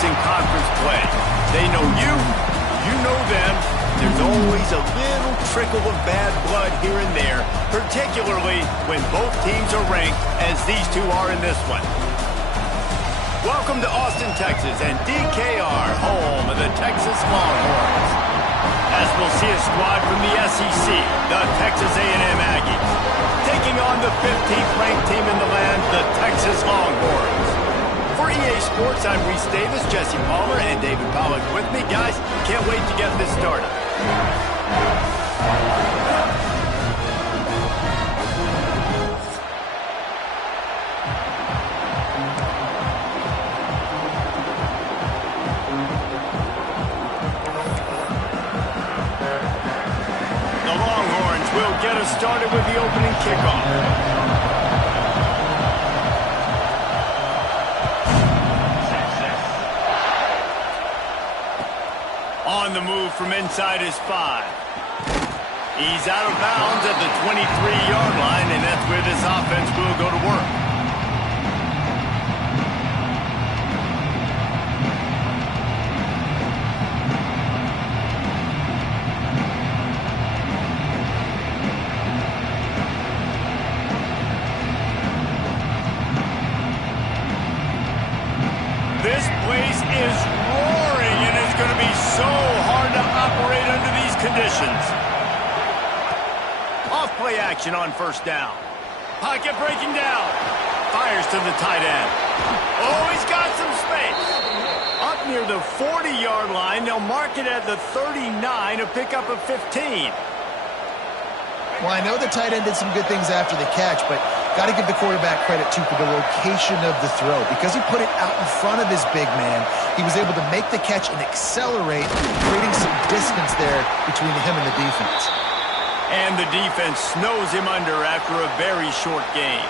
in conference play. They know you, you know them. There's always a little trickle of bad blood here and there, particularly when both teams are ranked as these two are in this one. Welcome to Austin, Texas, and DKR, home of the Texas Longhorns. As we'll see a squad from the SEC, the Texas A&M Aggies, taking on the 15th ranked team in the land, the Texas Longhorns. For EA Sports, I'm Reese Davis, Jesse Palmer, and David Pollack with me. Guys, can't wait to get this started. The Longhorns will get us started with the opening kickoff. On the move from inside his 5. He's out of bounds at the 23-yard line, and that's where this offense will go to work. This place is roaring, and it's going to be so hard to operate under these conditions. Off play action on first down. Pocket breaking down. Fires to the tight end. Oh, he's got some space. Up near the 40-yard line, they'll mark it at the 39 to pick up a 15. Well, I know the tight end did some good things after the catch, but got to give the quarterback credit, too, for the location of the throw. Because he put it out in front of his big man, he was able to make the catch and accelerate, creating some distance there between him and the defense. And the defense snows him under after a very short game.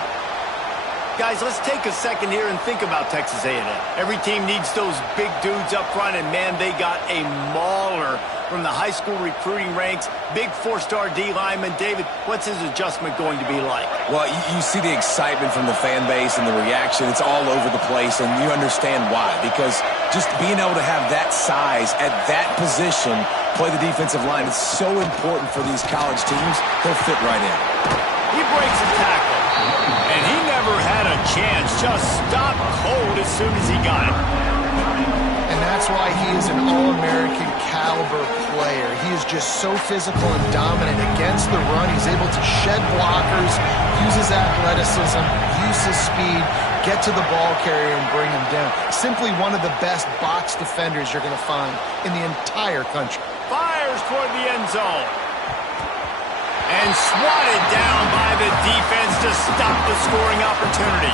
Guys, let's take a second here and think about Texas A&M. Every team needs those big dudes up front, and, man, they got a mauler from the high school recruiting ranks. Big 4-star D lineman. David, what's his adjustment going to be like? Well, you see the excitement from the fan base and the reaction. It's all over the place, and you understand why. Because just being able to have that size at that position, play the defensive line, it's so important for these college teams. He'll fit right in. He breaks a tackle, and he never had a chance. Just stopped cold as soon as he got it. And that's why he is an All-American caliber player. He is just so physical and dominant against the run. He's able to shed blockers, use his athleticism, use his speed, get to the ball carrier and bring him down. Simply one of the best box defenders you're going to find in the entire country. Fires toward the end zone. And swatted down by the defense to stop the scoring opportunity.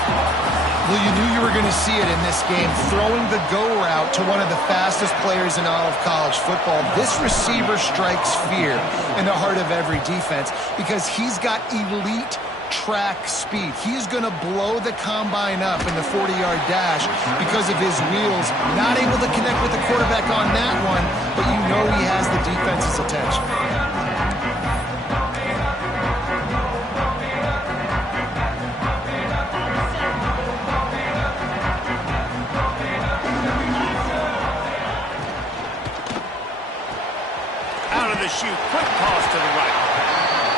Well, you knew you were going to see it in this game, throwing the go route to one of the fastest players in all of college football. This receiver strikes fear in the heart of every defense because he's got elite track speed. He is going to blow the combine up in the 40-yard dash because of his wheels. Not able to connect with the quarterback on that one, but you know he has the defense's attention. Shoot, quick toss to the right.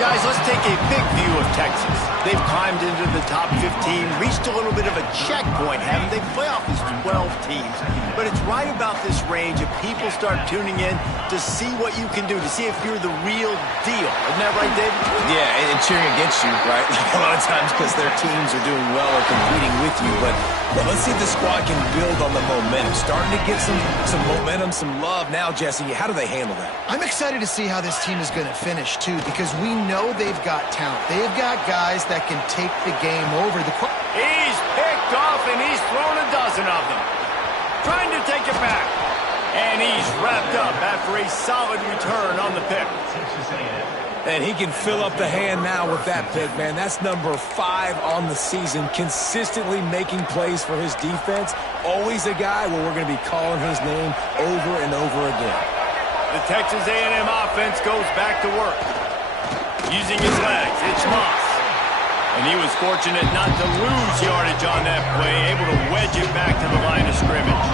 Guys, let's take a big view of Texas. They've climbed into the top 15, reached a little bit of a checkpoint, haven't they? Playoff is 12 teams. But it's right about this range if people start tuning in to see what you can do, to see if you're the real deal. Isn't that right, David? Yeah, and cheering against you, right? Like a lot of times because their teams are doing well or competing with you. But let's see if the squad can build on the momentum. Starting to get some momentum, some love. Now, Jesse, how do they handle that? I'm excited to see how this team is going to finish, too, because we know they've got talent. They've got guys that can take the game over. He's picked off, and he's thrown a dozen of them. Trying to take it back. And he's wrapped up after a solid return on the pick. And he can fill up the hand now with that pick, man. That's number 5 on the season, consistently making plays for his defense. Always a guy where we're going to be calling his name over and over again. The Texas A&M offense goes back to work. Using his legs, it's Moss. And he was fortunate not to lose yardage on that play, able to wedge it back to the line of scrimmage.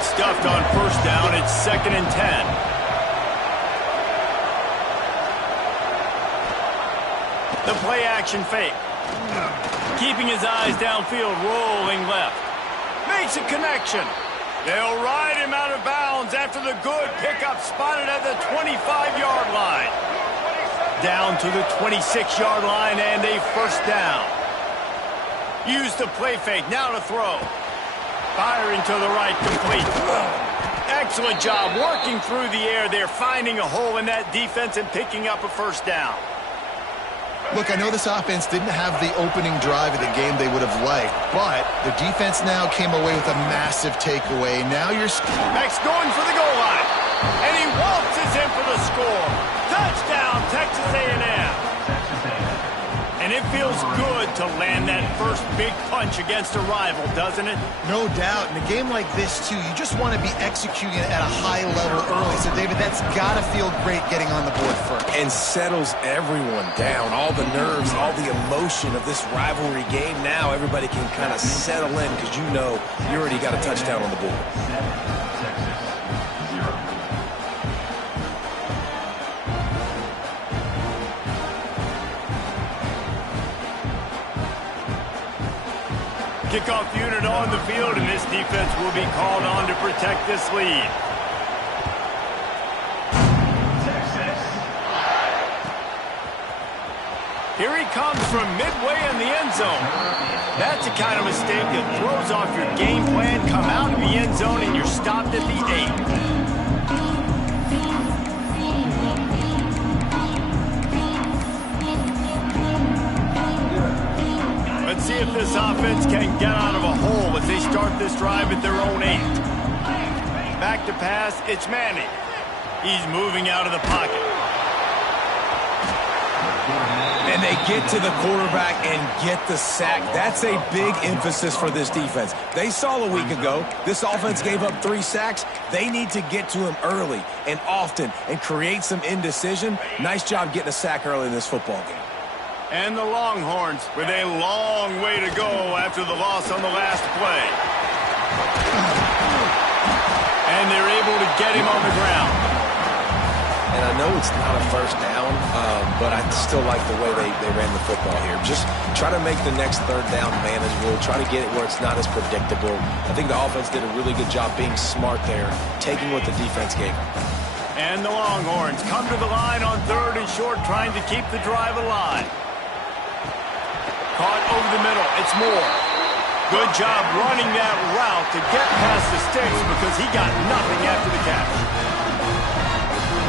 get stuffed on first down. It's 2nd and 10. The play action fake. Keeping his eyes downfield, rolling left. Makes a connection. They'll ride him out of bounds after the good pickup spotted at the 25-yard line. Down to the 26-yard line and a first down. Use the play fake, now to throw. Firing to the right, complete. Excellent job working through the air there, finding a hole in that defense and picking up a first down. Look, I know this offense didn't have the opening drive of the game they would have liked, but the defense now came away with a massive takeaway. Now you're... Max going for the goal line, and he waltzes in for the score. Touchdown, Texas A&M. And it feels good to land that first big punch against a rival, doesn't it? No doubt. In a game like this, too, you just want to be executing it at a high level early. So, David, that's got to feel great getting on the board first. And settles everyone down. All the nerves, all the emotion of this rivalry game. Now everybody can kind of settle in because you know you already got a touchdown on the board. Kickoff unit on the field, and this defense will be called on to protect this lead. Here he comes from midway in the end zone. That's the kind of mistake that throws off your game plan. Come out of the end zone, and you're stopped at the 8. Let's see if this offense can get out of a hole as they start this drive at their own 8. Back to pass, it's Manning. He's moving out of the pocket. And they get to the quarterback and get the sack. That's a big emphasis for this defense. They saw a week ago, this offense gave up 3 sacks. They need to get to him early and often and create some indecision. Nice job getting a sack early in this football game. And the Longhorns with a long way to go after the loss on the last play. And they're able to get him on the ground. And I know it's not a first down, but I still like the way they ran the football here. Just try to make the next third down manageable. Try to get it where it's not as predictable. I think the offense did a really good job being smart there, taking what the defense gave them. And the Longhorns come to the line on 3rd and short, trying to keep the drive alive. Caught over the middle. It's Moore. Good job running that route to get past the sticks because he got nothing after the catch.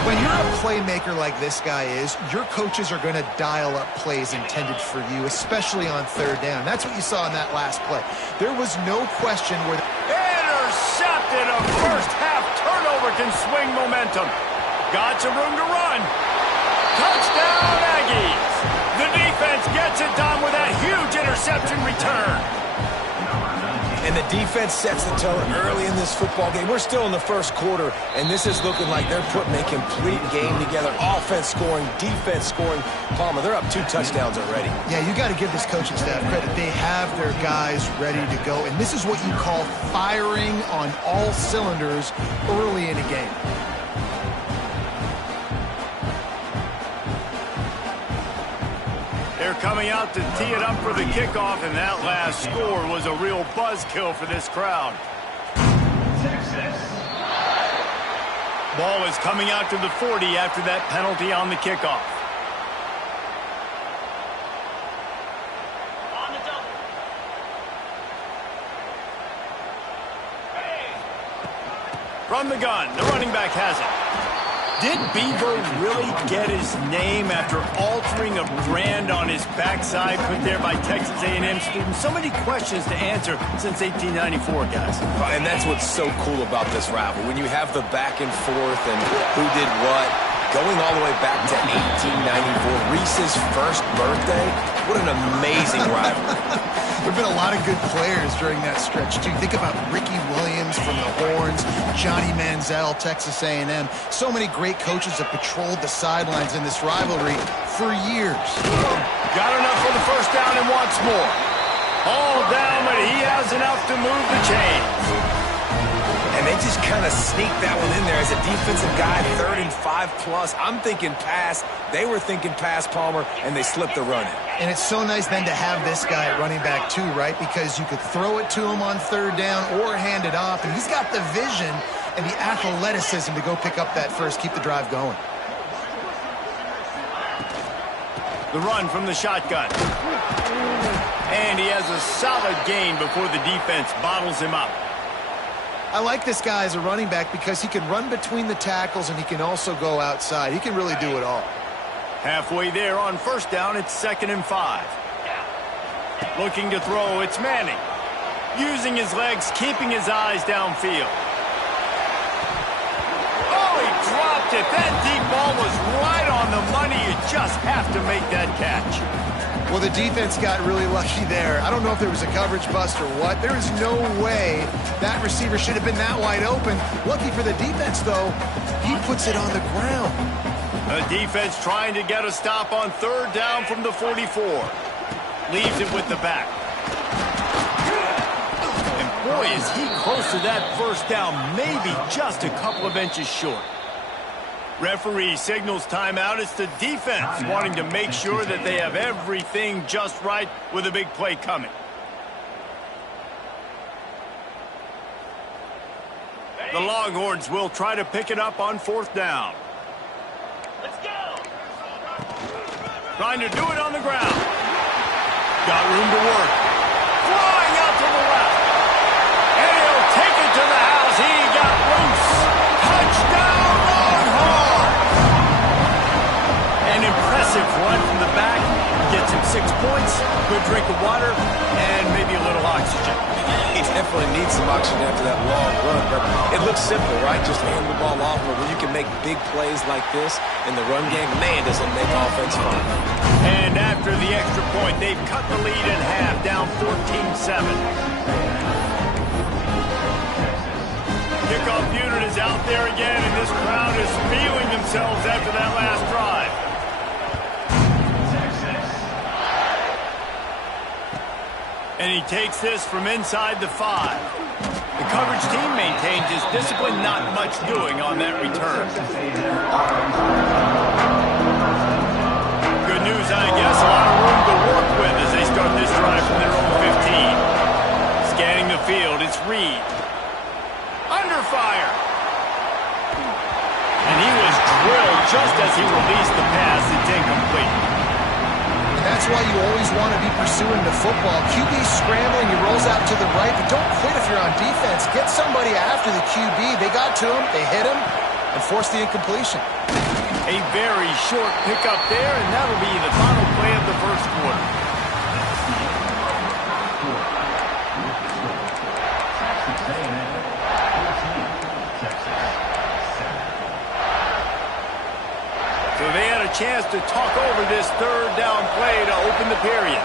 When you're a playmaker like this guy is, your coaches are going to dial up plays intended for you, especially on 3rd down. That's what you saw in that last play. There was no question where... Intercepted! A first-half turnover can swing momentum. Got some room to run. Touchdown, Aggies! The defense gets it done with that huge interception return. And the defense sets the tone early in this football game. We're still in the first quarter, and this is looking like they're putting a complete game together. Offense scoring, defense scoring. Palmer, they're up 2 touchdowns already. Yeah, you got to give this coaching staff credit. They have their guys ready to go, and this is what you call firing on all cylinders early in a game. They're coming out to tee it up for the kickoff, and that last score was a real buzzkill for this crowd. Ball is coming out to the 40 after that penalty on the kickoff. From the gun, the running back has it. Did Beaver really get his name after altering a brand on his backside put there by Texas A&M students? So many questions to answer since 1894, guys. And that's what's so cool about this rivalry. When you have the back and forth and who did what, going all the way back to 1894, Reese's first birthday. What an amazing rivalry. There have been a lot of good players during that stretch, too. Think about Ricky Williams from the Horns, Johnny Manziel, Texas A&M. So many great coaches have patrolled the sidelines in this rivalry for years. Got enough for the first down and wants more. All down, but he has enough to move the chains. And they just kind of sneaked that one in there as a defensive guy, 3rd and 5+. I'm thinking pass. They were thinking pass, Palmer, and they slipped the run in. And it's so nice then to have this guy at running back too, right? Because you could throw it to him on 3rd down or hand it off, and he's got the vision and the athleticism to go pick up that first, keep the drive going. The run from the shotgun. And he has a solid gain before the defense bottles him up. I like this guy as a running back because he can run between the tackles and he can also go outside. He can really do it all. Halfway there on 1st down, it's 2nd and 5. Looking to throw, it's Manning. Using his legs, keeping his eyes downfield. Oh, he dropped it. That deep ball was right on the money. You just have to make that catch. Well, the defense got really lucky there. I don't know if there was a coverage bust or what. There is no way that receiver should have been that wide open. Lucky for the defense, though, he puts it on the ground. The defense trying to get a stop on 3rd down from the 44. Leaves it with the back. And boy, is he close to that 1st down, maybe just a couple of inches short. Referee signals timeout. It's the defense wanting to make sure that they have everything just right with a big play coming. The Longhorns will try to pick it up on 4th down. Let's go. Trying to do it on the ground. Got room to work. Flying out to the left. And he'll take it to the house. He got loose. Touchdown, Longhorns! An impressive run from the back. Gets him 6 points, good drink of water, and maybe a little oxygen. He definitely needs some oxygen after that long run, but it looks simple, right? Just hand the ball off, but when you can make big plays like this in the run game, man, does it make offense fun. And after the extra point, they've cut the lead in half, down 14-7. Kickoff unit is out there again, and this crowd is feeling themselves after that last drive. And he takes this from inside the 5. The coverage team maintains his discipline, not much doing on that return. Good news, I guess, a lot of room to work with as they start this drive from their own 15. Scanning the field, it's Reed. Under fire. And he was drilled just as he released the pass. It's incomplete. That's why you always want to be pursuing the football. QB's scrambling, he rolls out to the right, but don't quit if you're on defense. Get somebody after the QB. They got to him, they hit him, and forced the incompletion. A very short pickup there, and that'll be the final play of the 1st quarter. So they had a chance to talk over this 3rd down play to open the period.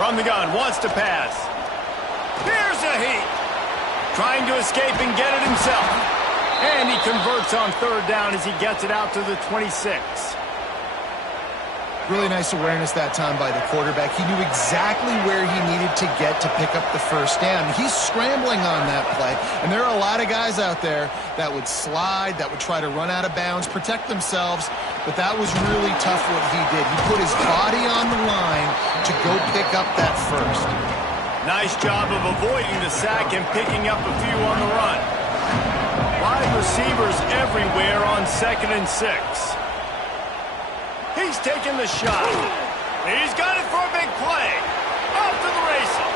From the gun, wants to pass. Here's a heat. Trying to escape and get it himself. And he converts on 3rd down as he gets it out to the 26. Really nice awareness that time by the quarterback. He knew exactly where he needed to get to pick up the 1st down. He's scrambling on that play, and there are a lot of guys out there that would slide, that would try to run out of bounds, protect themselves, but that was really tough what he did. He put his body on the line to go pick up that 1st. Nice job of avoiding the sack and picking up a few on the run. Wide receivers everywhere on 2nd and 6. He's taking the shot. He's got it for a big play. Off to the races.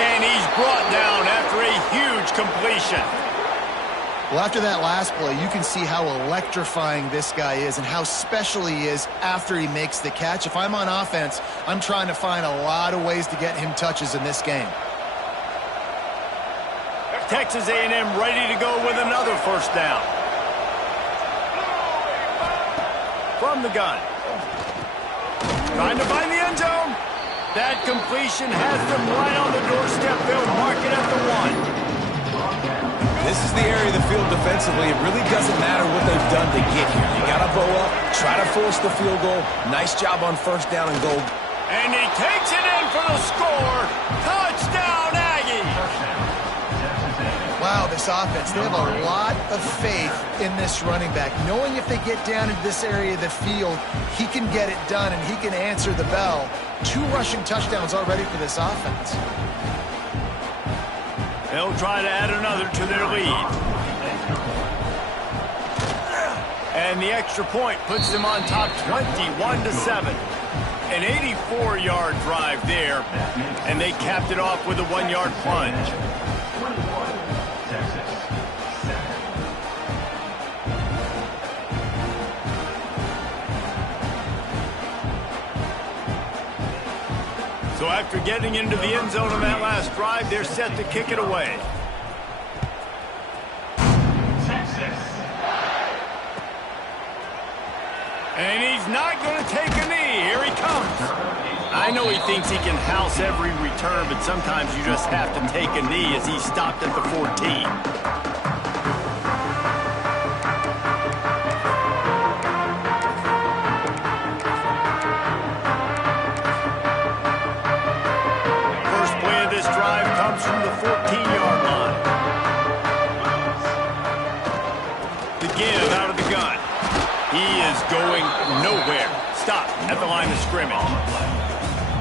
And he's brought down after a huge completion. Well, after that last play, you can see how electrifying this guy is and how special he is after he makes the catch. If I'm on offense, I'm trying to find a lot of ways to get him touches in this game. Texas A&M ready to go with another 1st down. From the gun. Trying to find the end zone. That completion has them right on the doorstep. They'll mark it at the 1. This is the area of the field defensively. It really doesn't matter what they've done to get here. You got to bow up, try to force the field goal. Nice job on 1st down and goal. And he takes it in for the score. Touchdown, Aggies. wow, this offense, they have a lot of faith in this running back, knowing if they get down into this area of the field, he can get it done and he can answer the bell. 2 rushing touchdowns already for this offense. They'll try to add another to their lead. And the extra point puts them on top 21-7. An 84-yard drive there, and they capped it off with a 1-yard plunge. So after getting into the end zone on that last drive, they're set to kick it away. And he's not going to take a knee. Here he comes. I know he thinks he can house every return, but sometimes you just have to take a knee as he stopped at the 14. From the 14-yard line. The give out of the gun. He is going nowhere. Stop at the line of scrimmage.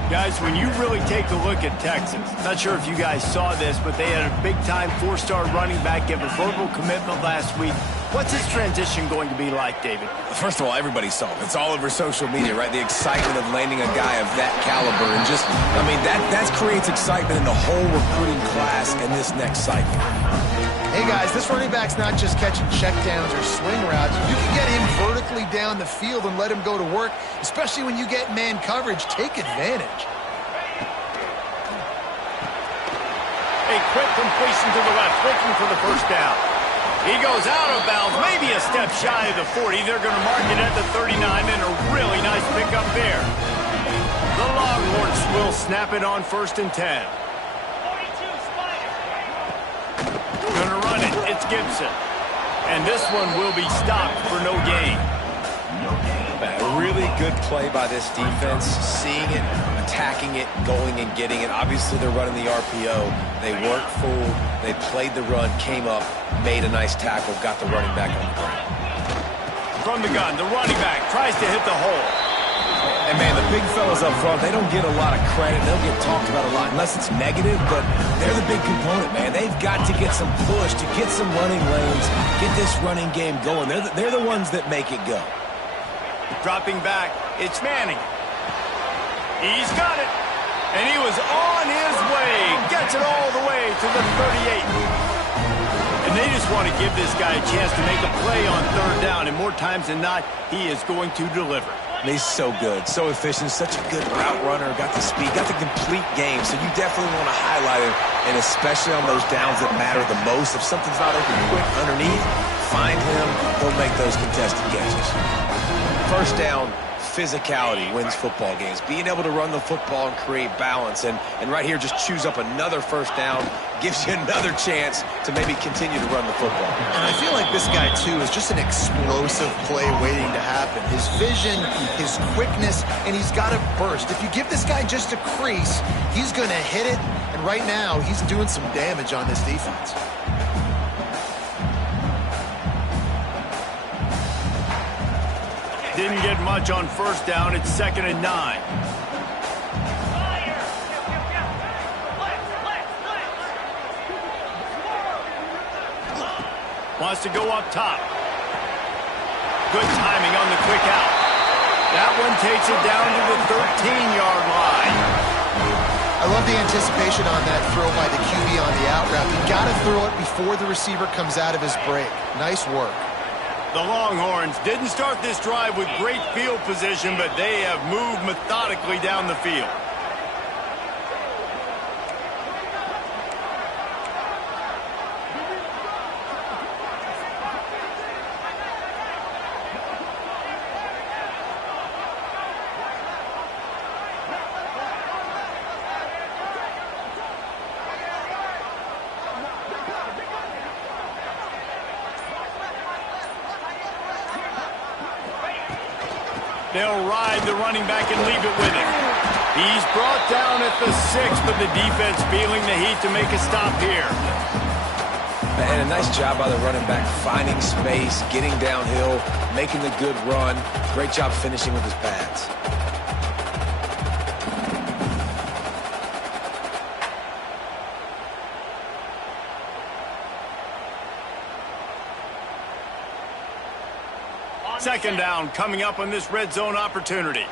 Guys, when you really take a look at Texas, not sure if you guys saw this, but they had a big-time 4-star running back give a verbal commitment last week. What's his transition going to be like, David? First of all, everybody saw it. It's all over social media, right? The excitement of landing a guy of that caliber. And just, I mean, that creates excitement in the whole recruiting class in this next cycle. Hey, guys, this running back's not just catching checkdowns or swing routes. You can get him vertically down the field and let him go to work, especially when you get man coverage. Take advantage. A quick completion to the left, looking for the first down. He goes out of bounds, maybe a step shy of the 40. They're going to mark it at the 39, and a really nice pickup there. The Longhorns will snap it on 1st and 10. Going to run it. It's Gibson. And this one will be stopped for no gain. A really good play by this defense, seeing it, attacking it, going and getting it. Obviously, they're running the RPO. They weren't fooled. They played the run, came up, made a nice tackle, got the running back on the ground. From the gun, the running back tries to hit the hole. And, man, the big fellas up front, they don't get a lot of credit. They'll get talked about a lot, unless it's negative, but they're the big component, man. They've got to get some push, to get some running lanes, get this running game going. They're the ones that make it go. Dropping back, it's Manning. He's got it. And he was on his way. Gets it all the way to the 38. And they just want to give this guy a chance to make a play on 3rd down. And more times than not, he is going to deliver. And he's so good, so efficient, such a good route runner, got the speed, got the complete game. So you definitely want to highlight him, and especially on those downs that matter the most. If something's not open quick underneath, find him. He'll make those contested catches. 1st down, physicality wins football games. Being able to run the football and create balance. And right here, just choose up another 1st down, gives you another chance to maybe continue to run the football. And I feel like this guy, too, is just an explosive play waiting to happen. His vision, his quickness, and he's got a burst. If you give this guy just a crease, he's going to hit it. And right now, he's doing some damage on this defense. Didn't get much on 1st down. It's 2nd and 9. Wants to go up top. Good timing on the quick out. That one takes it down to the 13-yard line. I love the anticipation on that throw by the QB on the out route. You got to throw it before the receiver comes out of his break. Nice work. The Longhorns didn't start this drive with great field position, but they have moved methodically down the field. They'll ride the running back and leave it with him. He's brought down at the 6, but the defense feeling the heat to make a stop here. And a nice job by the running back, finding space, getting downhill, making the good run. Great job finishing with his pads. Second down coming up on this red zone opportunity.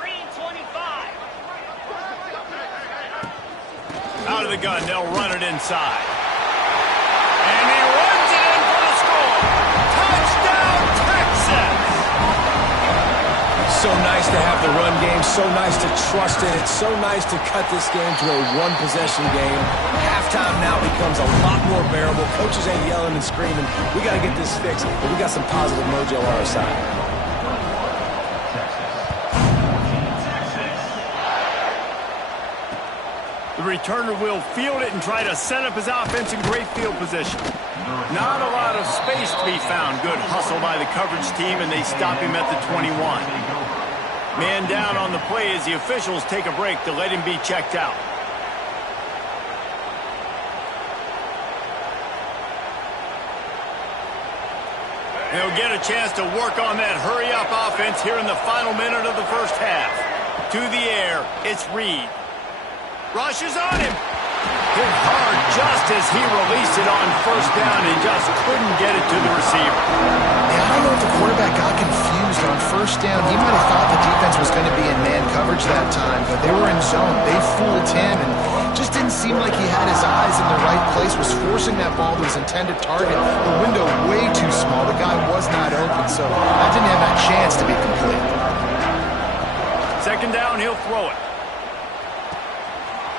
Green 25. Out of the gun, they'll run it inside. And he runs it in for the score. Touchdown, Texas! So nice to have the run game, so nice to trust in it, so nice to cut this game to a one-possession game. Halftime now becomes a lot more bearable. Coaches ain't yelling and screaming. We got to get this fixed, but we got some positive mojo on our side. The returner will field it and try to set up his offense in great field position. Not a lot of space to be found. Good hustle by the coverage team, and they stop him at the 21. Man down on the play as the officials take a break to let him be checked out. They'll get a chance to work on that hurry-up offense here in the final minute of the first half. To the air, it's Reed. Rushes on him. Hit hard just as he released it on first down and just couldn't get it to the receiver. Yeah, I don't know if the quarterback got confused on first down. He might have thought the defense was going to be in man coverage that time, but they were in zone. They fooled him and just didn't seem like he had his eyes in the right place, was forcing that ball to his intended target. The window way too small. The guy was not open, so that didn't have that chance to be complete. Second down, he'll throw it.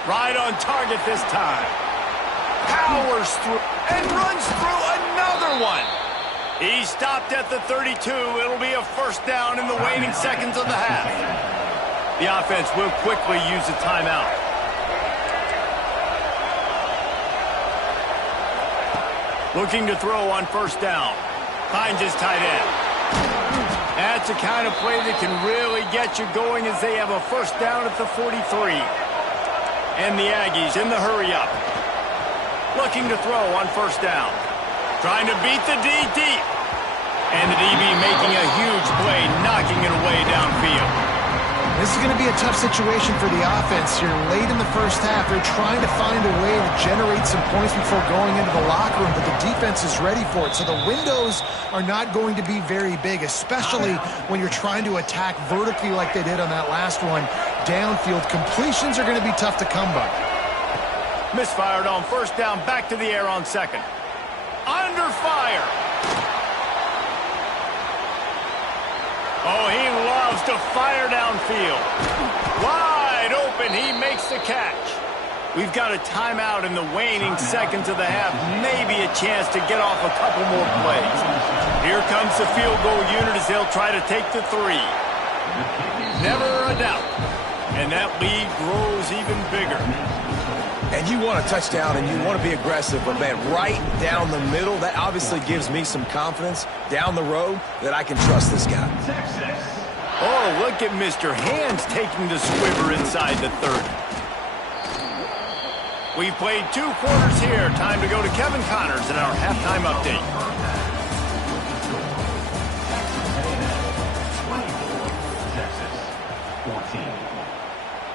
Right on target this time. Powers through and runs through another one. He stopped at the 32. It'll be a first down in the waning seconds of the half. The offense will quickly use a timeout. Looking to throw on first down. Finds his tight end. That's the kind of play that can really get you going as they have a first down at the 43. And the Aggies in the hurry-up. Looking to throw on first down. Trying to beat the D deep. And the DB making a huge play, knocking it away downfield. This is going to be a tough situation for the offense here. Late in the first half, they're trying to find a way to generate some points before going into the locker room, but the defense is ready for it. So the windows are not going to be very big, especially when you're trying to attack vertically like they did on that last one. Downfield completions are going to be tough to come by. Misfired on first down, back to the air on second. Under fire. Oh, he loves to fire downfield. Wide open, he makes the catch. We've got a timeout in the waning seconds of the half. Maybe a chance to get off a couple more plays. Here comes the field goal unit as they'll try to take the 3. Never a doubt. And that lead grows even bigger. And you want a touchdown and you want to be aggressive, but man, right down the middle, that obviously gives me some confidence down the road that I can trust this guy. Oh, look at Mr. Hands taking the squiver inside the 30. We've played 2 quarters here. Time to go to Kevin Connors in our halftime update.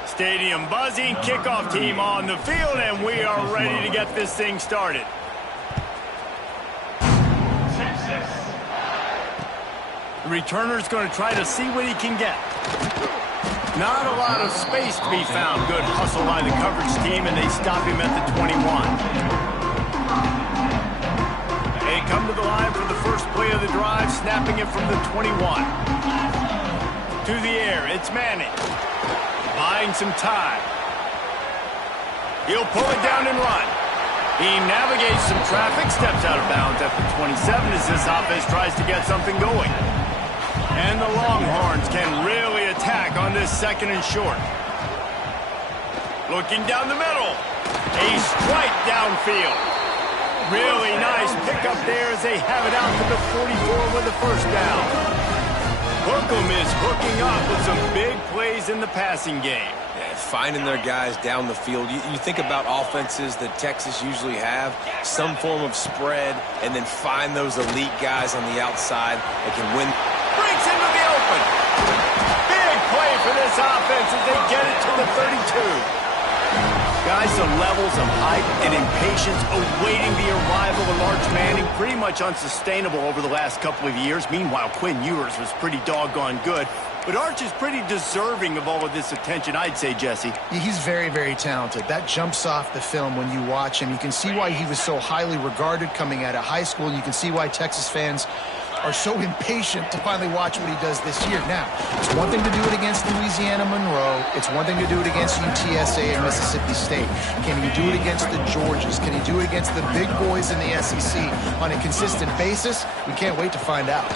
Stadium buzzing, kickoff team on the field, and we are ready to get this thing started. The returner's going to try to see what he can get. Not a lot of space to be found. Good hustle by the coverage team, and they stop him at the 21. They come to the line for the first play of the drive, snapping it from the 21. To the air, it's Manning. Buying some time. He'll pull it down and run. He navigates some traffic, steps out of bounds at the 27 as this offense tries to get something going. And the Longhorns can really attack on this second and short. Looking down the middle. A strike downfield. Really nice pickup there as they have it out to the 44 with the first down. Hookem is hooking up with some big plays in the passing game. Yeah, finding their guys down the field. You think about offenses that Texas usually have, some form of spread, and then find those elite guys on the outside that can win. Breaks into the open. Big play for this offense as they get it to the 32. Guys, the levels of hype and impatience awaiting the arrival of Arch Manning pretty much unsustainable over the last couple of years. Meanwhile, Quinn Ewers was pretty doggone good. But Arch is pretty deserving of all of this attention, I'd say, Jesse. Yeah, he's very, very talented. That jumps off the film when you watch him. You can see why he was so highly regarded coming out of high school. You can see why Texas fans are so impatient to finally watch what he does this year. Now, it's one thing to do it against Louisiana Monroe. It's one thing to do it against UTSA and Mississippi State. Can he do it against the Georgias? Can he do it against the big boys in the SEC on a consistent basis? We can't wait to find out.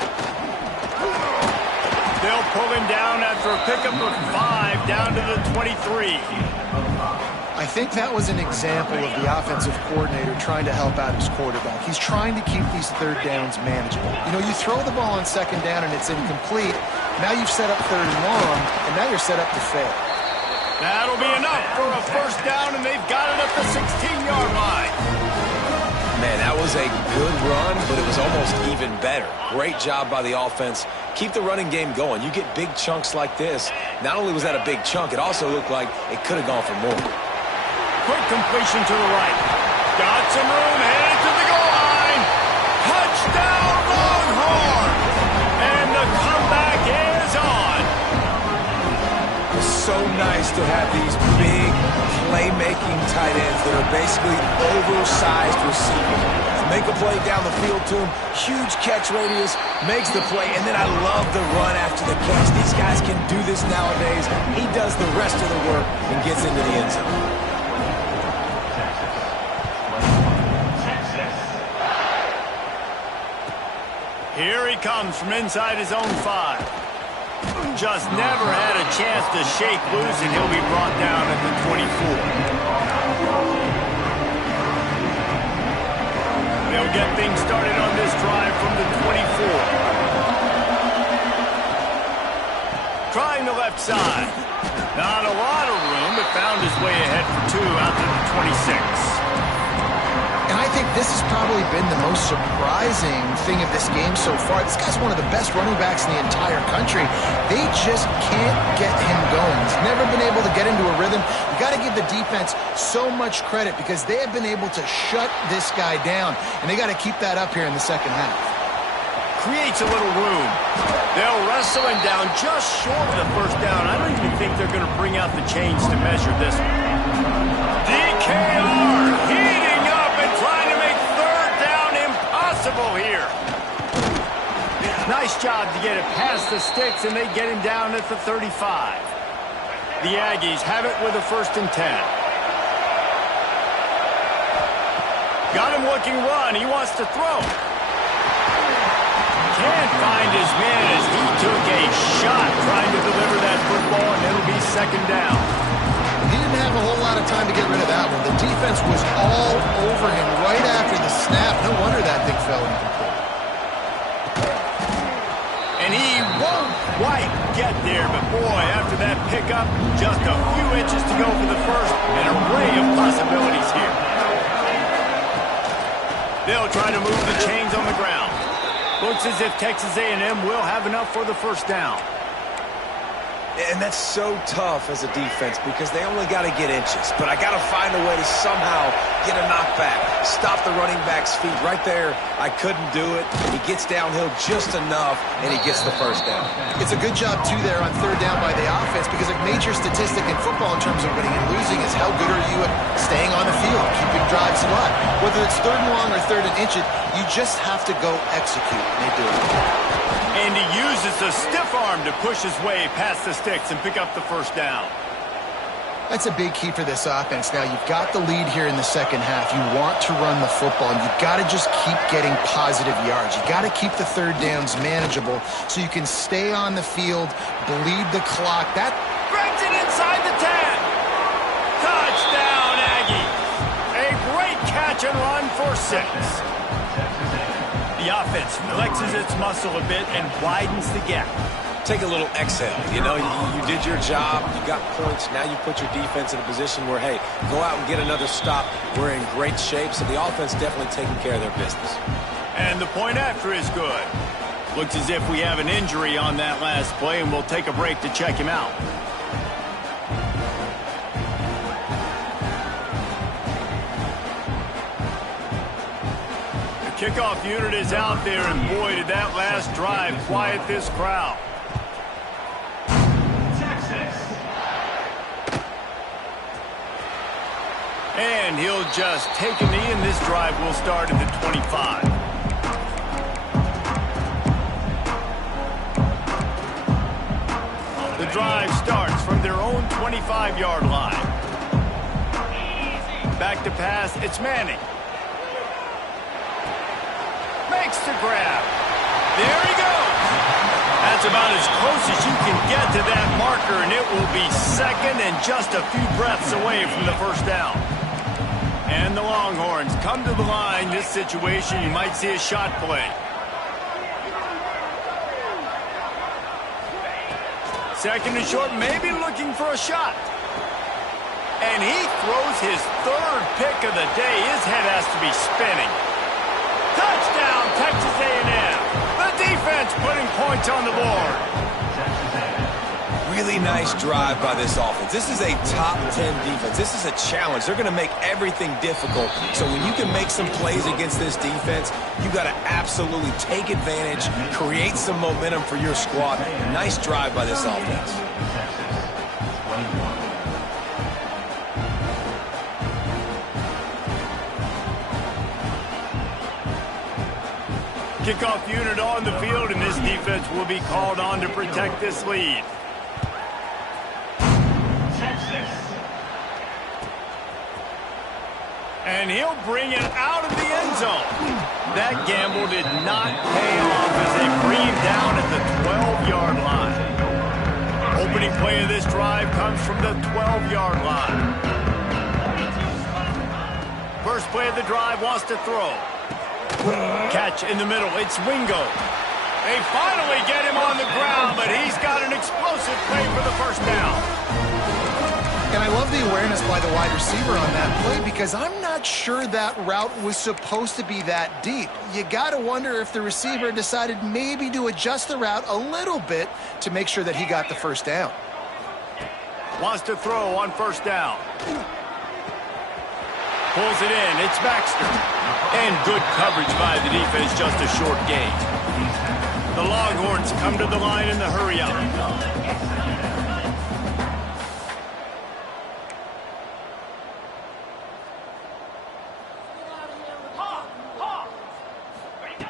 They'll pull him down after a pickup of 5 down to the 23. I think that was an example of the offensive coordinator trying to help out his quarterback. He's trying to keep these third downs manageable. You know, you throw the ball on second down and it's incomplete. Now you've set up third and long, and now you're set up to fail. That'll be enough for a first down, and they've got it at the 16-yard line. Man, that was a good run, but it was almost even better. Great job by the offense. Keep the running game going. You get big chunks like this. Not only was that a big chunk, it also looked like it could have gone for more. Quick completion to the right. Got some room, headed to the goal line. Touchdown, Longhorn! And the comeback is on. It's so nice to have these big playmaking tight ends that are basically oversized receivers. Make a play down the field to him, huge catch radius, makes the play, and then I love the run after the catch. These guys can do this nowadays. He does the rest of the work and gets into the end zone. Here he comes from inside his own 5. Just never had a chance to shake loose, and he'll be brought down at the 24. They'll get things started on this drive from the 24. Trying the left side. Not a lot of room, but found his way ahead for 2 out to the 26. And I think this has probably been the most surprising thing of this game so far. This guy's one of the best running backs in the entire country. They just can't get him going. He's never been able to get into a rhythm. You got to give the defense so much credit because they have been able to shut this guy down, and they got to keep that up here in the second half. Creates a little room. They'll wrestle him down just short of the first down. I don't even think they're going to bring out the chains to measure this one. DKR heating up and trying to make third down impossible here. Nice job to get it past the sticks, and they get him down at the 35. The Aggies have it with a 1st and 10. Got him looking run. He wants to throw. Can't find his man as he took a shot trying to deliver that football, and it'll be 2nd down. He didn't have a whole lot of time to get rid of that one. The defense was all over him right after the snap. No wonder that thing fell incomplete. And he won't quite get there, but boy, after that pickup, just a few inches to go for the first. An array of possibilities here. They'll try to move the chains on the ground. Looks as if Texas A&M will have enough for the 1st down. And that's so tough as a defense because they only got to get inches. But I got to find a way to somehow get a knockback, stop the running back's feet. Right there, I couldn't do it. He gets downhill just enough, and he gets the 1st down. It's a good job, too, there on 3rd down by the offense because a major statistic in football in terms of winning and losing is how good are you at staying on the field, keeping drives alive. Whether it's 3rd and long or 3rd and inches, you just have to go execute, and they do it. And he uses a stiff arm to push his way past the sticks and pick up the 1st down. That's a big key for this offense. Now, you've got the lead here in the second half. You want to run the football, and you've got to just keep getting positive yards. You've got to keep the 3rd downs manageable so you can stay on the field, bleed the clock. That brings it inside the 10. Touchdown, Aggies. A great catch and run for 6. The offense flexes its muscle a bit and widens the gap. Take a little exhale. You know, you did your job. You got points. Now you put your defense in a position where, hey, go out and get another stop. We're in great shape, so the offense definitely taking care of their business. And the point after is good. Looks as if we have an injury on that last play, and we'll take a break to check him out. The kickoff unit is out there, and boy, did that last drive quiet this crowd. And he'll just take a knee, and this drive will start at the 25. The drive starts from their own 25-yard line. Back to pass, it's Manning. Makes the grab. There he goes. That's about as close as you can get to that marker, and it will be second and just a few breaths away from the first down. And the Longhorns come to the line. This situation, you might see a shot play. Second and short, maybe looking for a shot. And he throws his third pick of the day. His head has to be spinning. Touchdown, Texas A&M. The defense putting points on the board. Really nice drive by this offense. This is a top 10 defense. This is a challenge. They're going to make everything difficult. So when you can make some plays against this defense, you got to absolutely take advantage, create some momentum for your squad. Nice drive by this offense. Kickoff unit on the field, and this defense will be called on to protect this lead. And he'll bring it out of the end zone. That gamble did not pay off as they bring him down at the 12-yard line. Opening play of this drive comes from the 12-yard line. First play of the drive wants to throw. Catch in the middle. It's Wingo. They finally get him on the ground, but he's got an explosive play for the first down. And I love the awareness by the wide receiver on that play because I'm not sure that route was supposed to be that deep. You got to wonder if the receiver decided maybe to adjust the route a little bit to make sure that he got the first down. Wants to throw on first down. Pulls it in. It's Baxter. And good coverage by the defense, just a short gain. The Longhorns come to the line in the hurry-up.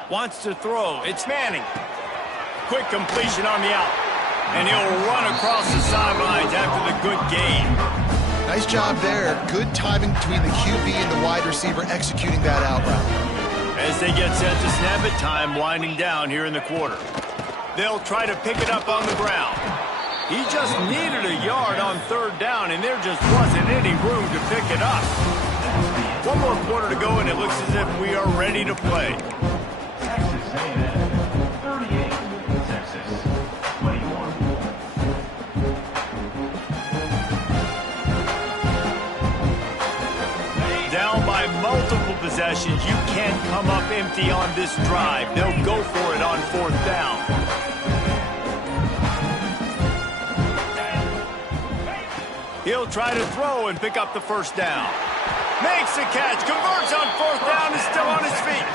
Wants to throw. It's Manning. Quick completion on the out. And he'll run across the sidelines after the good gain. Nice job there. Good timing between the QB and the wide receiver executing that out route. As they get set to snap it, time winding down here in the quarter. They'll try to pick it up on the ground. He just needed a yard on third down, and there just wasn't any room to pick it up. One more quarter to go, and it looks as if we are ready to play. Down by multiple possessions, you can't come up empty on this drive. They'll go for it on fourth down. He'll try to throw and pick up the first down. Makes the catch, converts on fourth down, is still on his feet.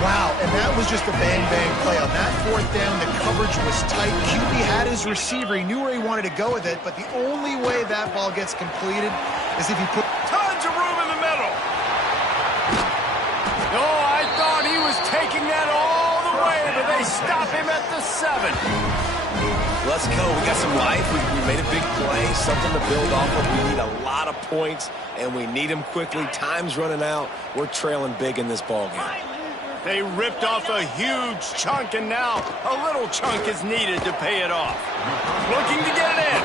Wow, and that was just a bang-bang play. On that fourth down, the coverage was tight. QB had his receiver. He knew where he wanted to go with it, but the only way that ball gets completed is if he put... Tons of room in the middle. Oh, I thought he was taking that all the way, but they stop him at the 7. Let's go. We got some life. We made a big play, something to build off of. We need a lot of points, and we need them quickly. Time's running out. We're trailing big in this ballgame. They ripped off a huge chunk, and now a little chunk is needed to pay it off. Looking to get it in.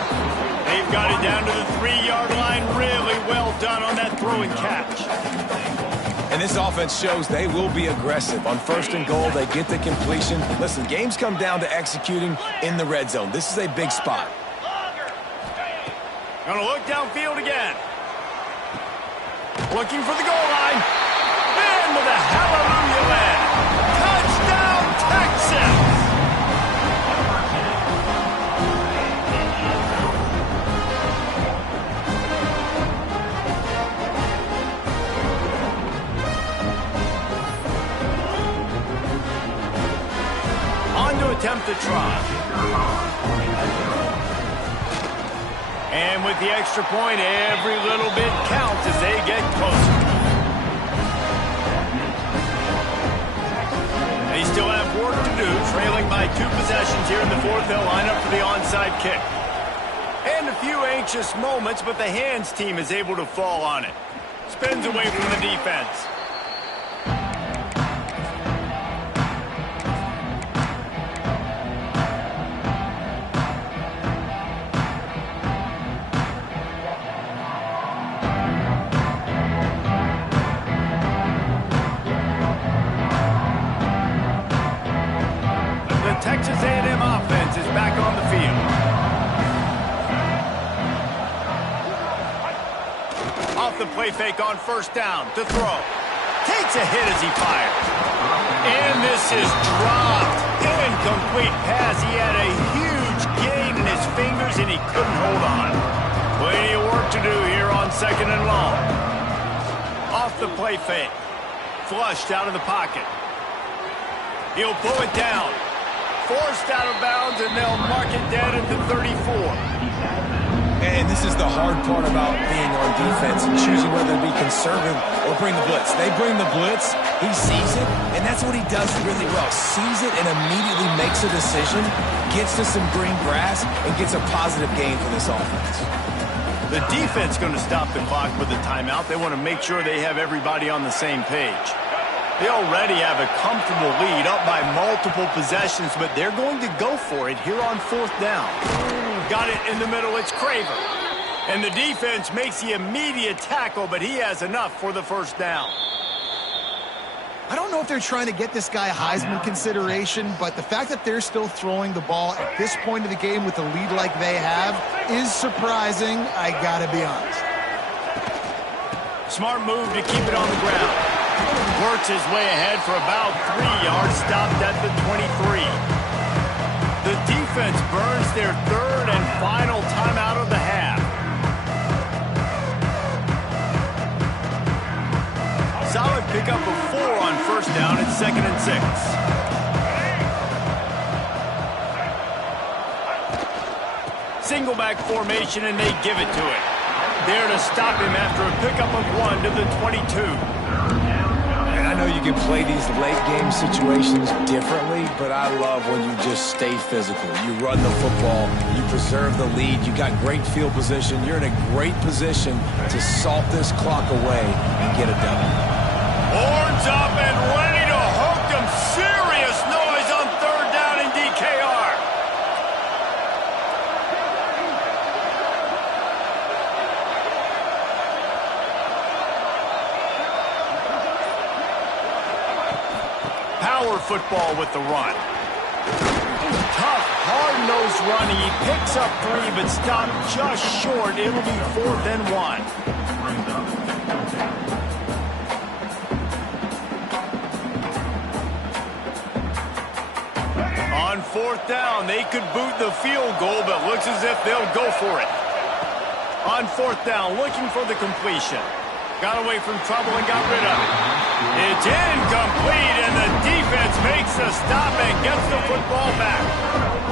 They've got it down to the 3-yard line. Really well done on that throw and catch. And And this offense shows they will be aggressive. On 1st and goal, they get the completion. Listen, games come down to executing in the red zone. This is a big spot. Gonna look downfield again. Looking for the goal line. Into the hallelujah land. Touchdown, Texans! On to attempt the try. And with the extra point, every little bit counts as they get closer. They still have work to do, trailing by 2 possessions here in the 4th. They'll line up for the onside kick. And a few anxious moments, but the hands team is able to fall on it. Spins away from the defense. Texas A&M offense is back on the field. Off the play fake on 1st down to throw. Takes a hit as he fires. And this is dropped. Incomplete pass. He had a huge gain in his fingers and he couldn't hold on. Plenty of work to do here on 2nd and long. Off the play fake. Flushed out of the pocket. He'll pull it down. Forced out of bounds, and they'll mark it dead at the 34. And this is the hard part about being on defense and choosing whether to be conservative or bring the blitz. They bring the blitz, he sees it, and that's what he does really well. Sees it and immediately makes a decision, gets to some green grass, and gets a positive gain for this offense. The defense going to stop the clock with a timeout. They want to make sure they have everybody on the same page. They already have a comfortable lead, up by multiple possessions, but they're going to go for it here on 4th down. Got it in the middle, it's Craver. And the defense makes the immediate tackle, but he has enough for the 1st down. I don't know if they're trying to get this guy Heisman consideration, but the fact that they're still throwing the ball at this point of the game with a lead like they have is surprising, I gotta be honest. Smart move to keep it on the ground. Works his way ahead for about 3 yards, stopped at the 23. The defense burns their 3rd and final timeout of the half. Solid pickup of 4 on 1st down at 2nd and 6. Single back formation, and they give it to it. There to stop him after a pickup of 1 to the 22. I know you can play these late-game situations differently, but I love when you just stay physical. You run the football, you preserve the lead, you got great field position, you're in a great position to salt this clock away and get it done. Horns up and ready to hook them. Serious noise on 3rd down in DKR. Power football with the run. Tough, hard-nosed running. He picks up 3, but stopped just short. It'll be 4th and 1. On 4th down, they could boot the field goal, but looks as if they'll go for it. On 4th down, looking for the completion. Got away from trouble and got rid of it. It's incomplete, and the defense makes the stop and gets the football back.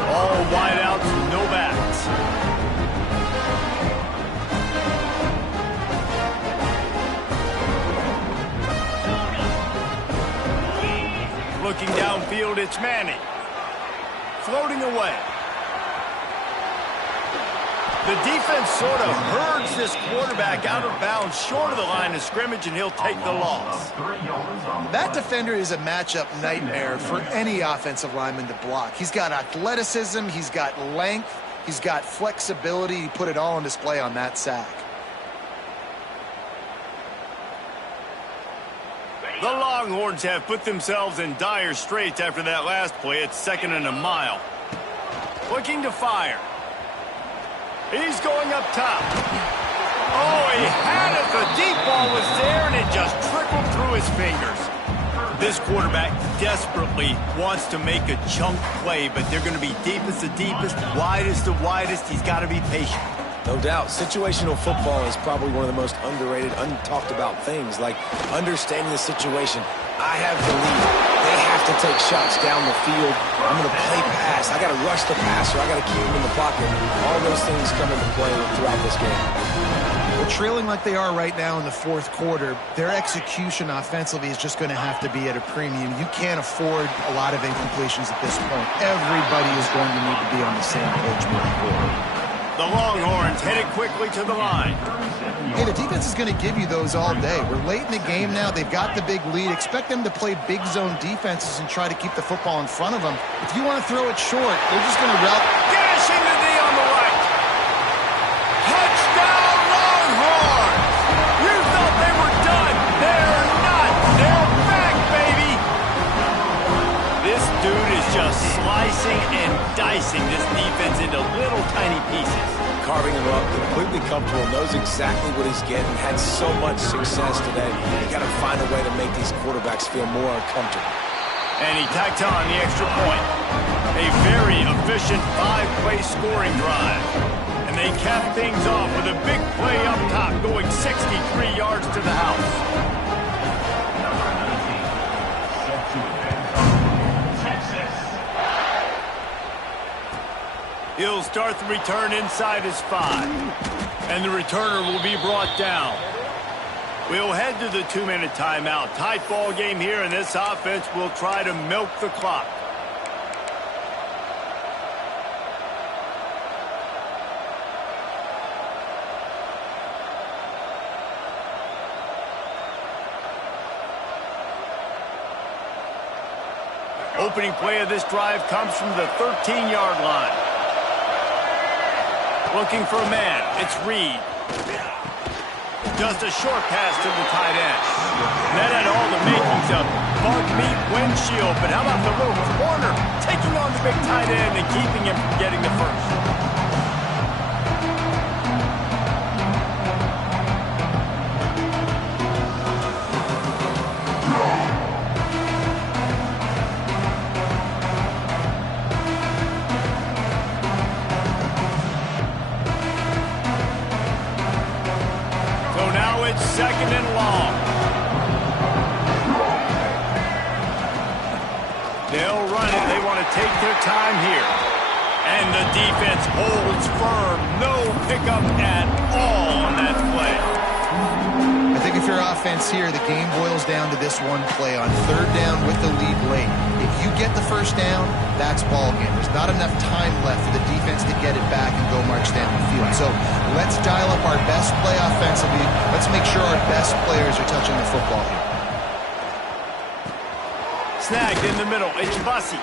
All wideouts, no backs. Looking downfield, it's Manning. Floating away. The defense sort of herds this quarterback out of bounds short of the line of scrimmage, and he'll take the loss. That defender is a matchup nightmare for any offensive lineman to block. He's got athleticism, he's got length, he's got flexibility. He put it all on display on that sack. Longhorns have put themselves in dire straits after that last play. It's 2nd and a mile. Looking to fire. He's going up top. Oh, he had it. The deep ball was there, and it just trickled through his fingers. This quarterback desperately wants to make a chunk play, but they're going to be deepest to deepest, widest to widest. He's got to be patient. No doubt. Situational football is probably one of the most underrated, untalked about things, like understanding the situation. I have the lead. They have to take shots down the field. I'm going to play pass. I got to rush the passer. I got to keep him in the pocket. All those things come into play throughout this game. Well, trailing like they are right now in the 4th quarter, their execution offensively is just going to have to be at a premium. You can't afford a lot of incompletions at this point. Everybody is going to need to be on the same page moving forward. The Longhorns headed quickly to the line. Hey, the defense is going to give you those all day. We're late in the game now. They've got the big lead. Expect them to play big zone defenses and try to keep the football in front of them. If you want to throw it short, they're just going to route. Gashing the knee on the right. Touchdown, Longhorns! You thought they were done. They're not. They're back, baby. This dude is just slicing and dicing this defense into little tiny pieces. Carving him up, completely comfortable, knows exactly what he's getting, had so much success today. You got to find a way to make these quarterbacks feel more uncomfortable. And he tacked on the extra point. A very efficient 5-play scoring drive. And they cap things off with a big play up top, going 63 yards to the house. He'll start the return inside his 5. And the returner will be brought down. We'll head to the 2-minute timeout. Tight ball game here, and this offense will try to milk the clock. Opening play of this drive comes from the 13-yard line. Looking for a man. It's Reed. Just a short pass to the tight end. That had all the makings of bug meat windshield, but how about the little corner taking on the big tight end and keeping him from getting the first? Second and long. They'll run it. They want to take their time here. And the defense holds firm. No pickup at all on that play. I think if you're offense here, the game boils down to this one play on 3rd down with the lead late. If you get the first down, that's ball game. There's not enough time left for the defense to get it back and go march down the field. So let's dial up our best play offensively. Let's make sure our best players are touching the football here. Snagged in the middle. It's Bussey.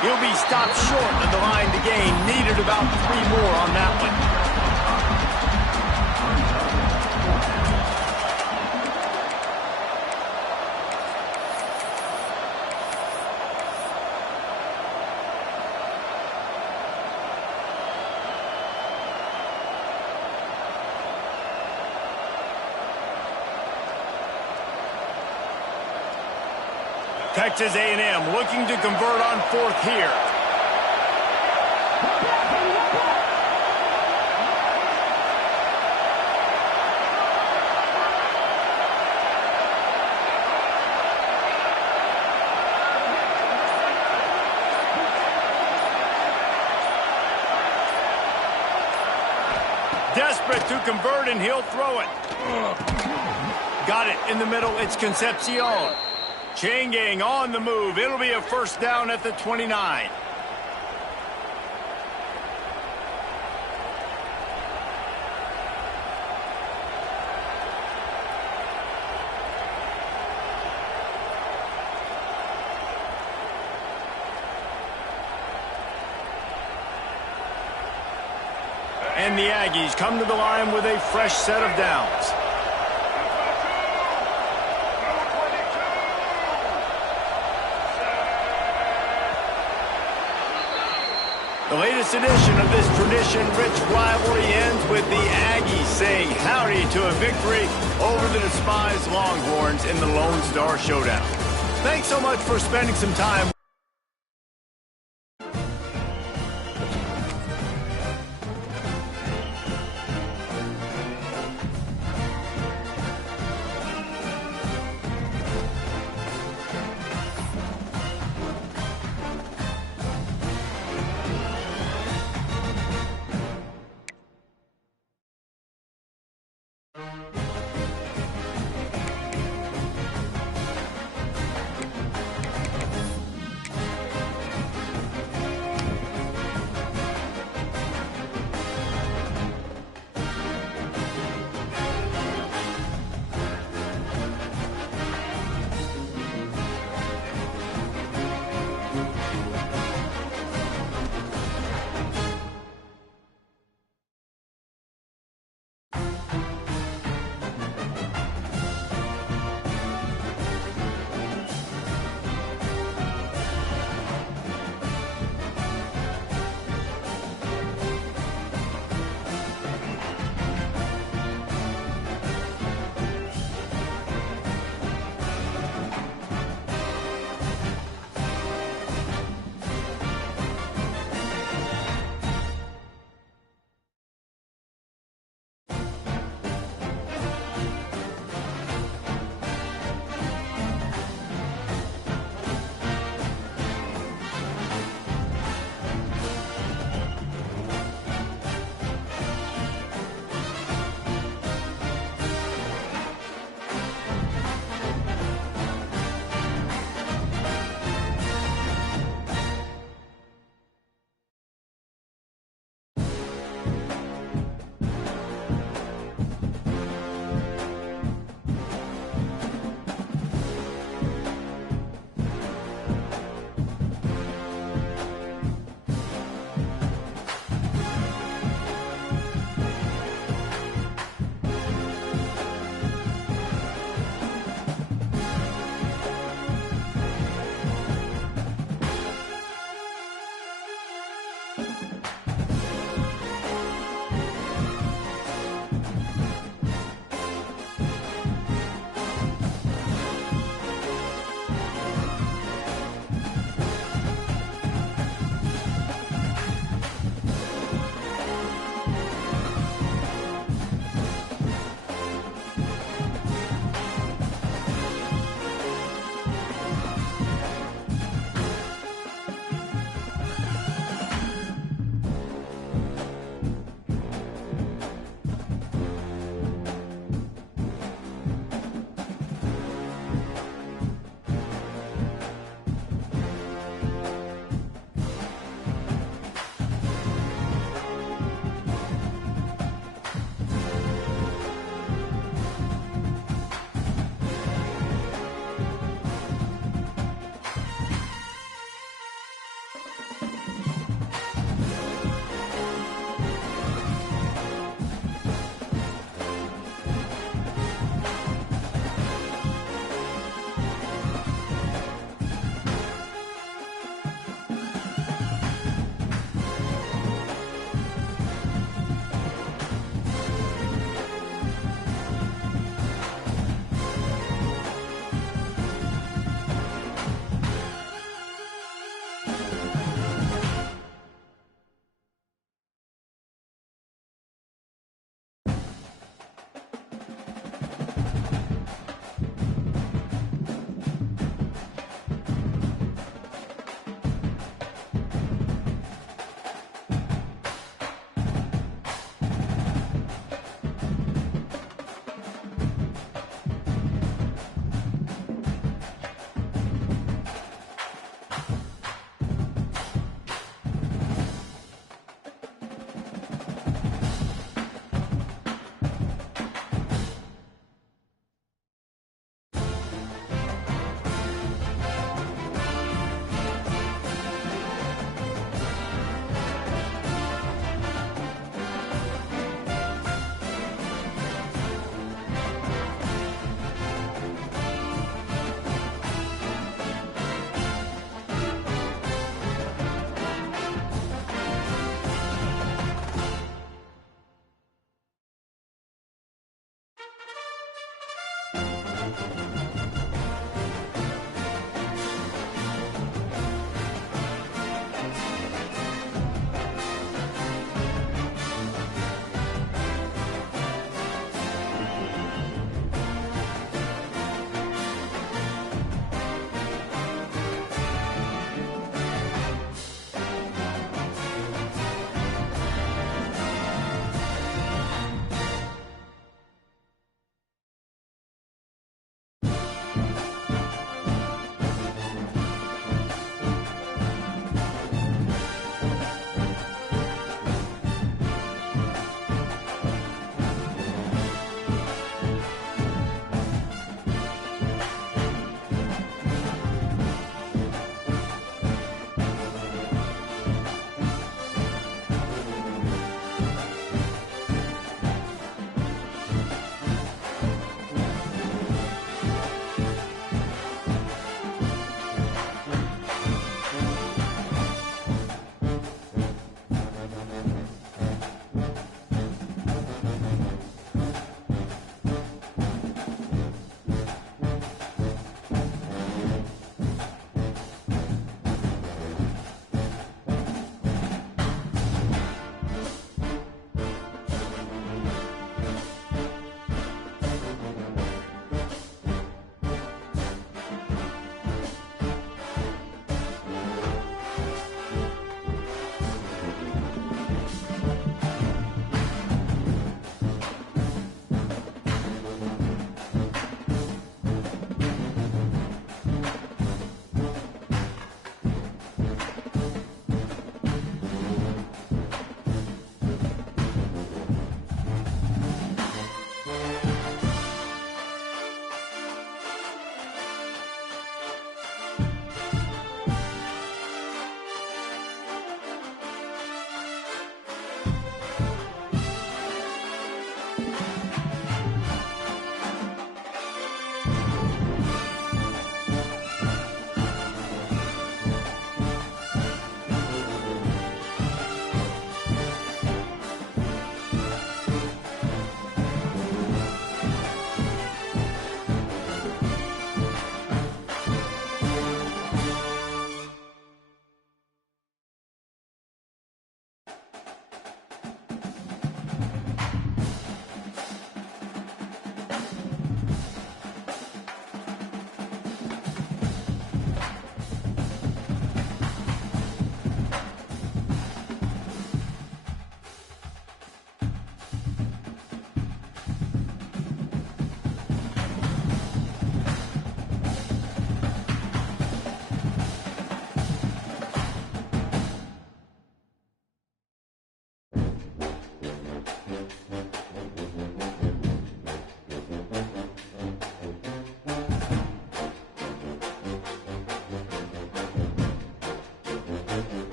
He'll be stopped short of the line to gain. Needed about 3 more on that one. Texas A&M looking to convert on 4th here. Desperate to convert, and he'll throw it. Got it in the middle. It's Concepcion. Chain gang on the move. It'll be a first down at the 29. And the Aggies come to the line with a fresh set of downs. The latest edition of this tradition-rich rivalry ends with the Aggies saying howdy to a victory over the despised Longhorns in the Lone Star Showdown. Thanks so much for spending some time.